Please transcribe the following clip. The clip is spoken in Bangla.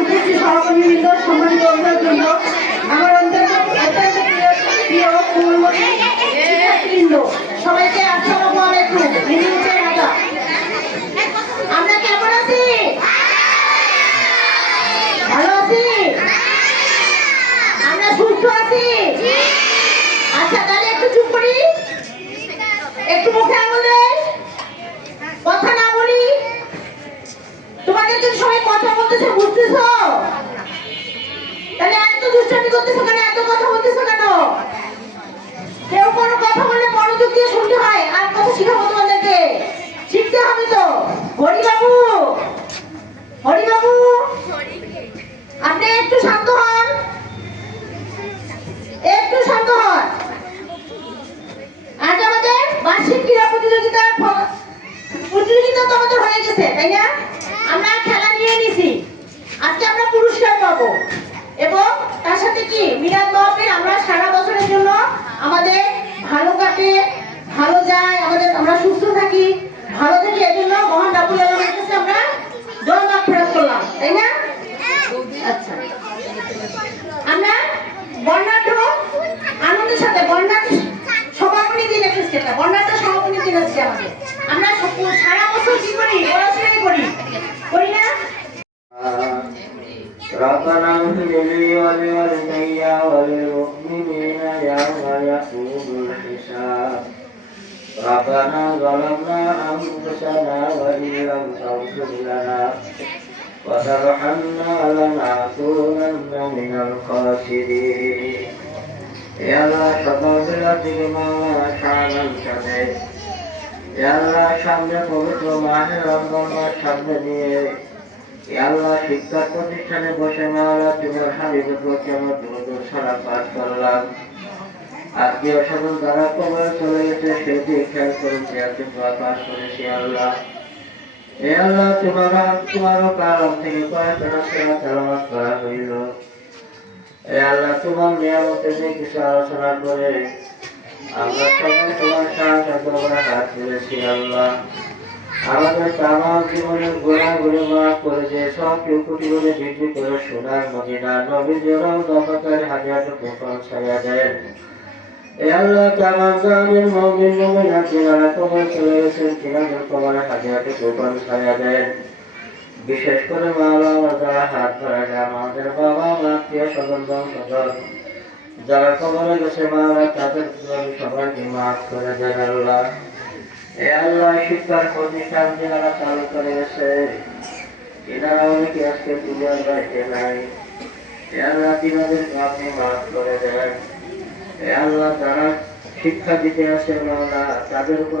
সংশ্লিষ্ট সহকর্মীবৃন্দ, সম্মানিত অভিভাবকবৃন্দ, আমার অত্যন্ত প্রিয় পূর্ণমতি শিক্ষার্থীবৃন্দ, সবাইকে আসসালামু আলাইকুম। আমরা কেমন আছি? ভালো আছি? আমরা সুস্থ আছি? আচ্ছা, তাহলে একটু চুপ করি, একটু মুখে আঙুল দেই, কথা না বলি। তোমাদের যদি সবাই কথা বলতেছে, বুঝতেছো? তাহলে এত দুষ্টামি করতেছো কেন? এত কথা বলতেছো কেন? কেউ কোনো কথা বললে মনোযোগ দিয়ে শুনতে হয়। আর কথা শিখাবো তোমাদেরকে, শিখতে হবে তো। হরিবাবু, হরিবাবু, আপনি একটু শান্ত হন, একটু শান্ত হন। আজ আমাদের বার্ষিক ক্রীড়া প্রতিযোগিতা তো আমাদের হয়ে গেছে, তাই না? আমরা খেলা নিয়ে নিছি, আজকে আমরা পুরস্কার পাবো। এবং তার সাথে কি মিলাদ মাহফিল, আমরা সারা বছরের জন্য আমাদের ভালো কাটে, ভালো যায়, আমরা সুস্থ থাকি, ভালো থাকি, এই জন্য মহান রাব্বুল আলামিনের কাছে আমরা দোয়া মাগফিরাত করলাম, তাই না? আচ্ছা, আমরা বর্ণাঢ্য আনন্দের সাথে বর্ণাঢ্য সমাপনী দিন, একটা বর্ণাঢ্য সমাপনী দিন হচ্ছে আমাদের। আমরা সারা বছর কি করি? পড়াশোনাই করি, করি না? ربنا اغفر لي ولوالدي وللمؤمنين يوم يقوم الحساب ربنا ظلمنا أنفسنا وإن لم تغفر لنا وترحمنا لنكونن من الخاسرين يا الله সকল বিলাতিকে মাওলা শানান সাথে ইয়া আল্লাহ সামনে পবিত্র মাহে রমজান মাস সামনে নিয়ে আল্লাহ শিক্ষা প্রতিষ্ঠানে বসে মাওলা তোমার হাবিবের প্রতি আমার দুরূদ সালাম পাঠ করলাম। আত্মীয় স্বজন যারা কবরে চলে গেছে সেটি খেয়াল করেছি, আজকে দোয়া পাঠ করেছি। আল্লাহ এ আল্লাহ তোমারও কালাম থেকে কয়েকটা সেরা তেলাওয়াত করা হইল। এ আল্লাহ তোমার নিয়ামতের নিয়ে কিছু আলোচনা করে আমরা সবাই তোমার সাহায্য দরবারে হাত তুলেছি। আল্লাহ আমাদের তামাম জীবনের গুনাহগুলো মাফ করে দিয়ে সব কুটি বলে বৃদ্ধি করে সোনার মদিনা নবীদের দফাকার হাজারটুকু পৌঁছাইয়া দেন। এ আল্লাহ তামাম জাহানের মুমিন মুমিনাত যারা কবরে চলে গেছেন তিনাদের কবরে হাজারটুকু পৌঁছাইয়া দেন। বিশেষ করে মাওলানা যারা হাত ধরা যায় আমাদের বাবা মা আত্মীয় স্বজন বংশধর যারা কবরে গেছে মাওলা তাদের সবাইকে মাফ করে দেন। আল্লাহ এ আল্লাহ শিক্ষার প্রতিষ্ঠান যারা চালু করে গেছে এনারা অনেকে আজকে দুনিয়ার বাড়িতে নাই। এ আল্লাহ তিনাদেরকে আপনি মাফ করে দেন। এ আল্লাহ যারা শিক্ষা দিতে আসে মাওলা তাদের উপর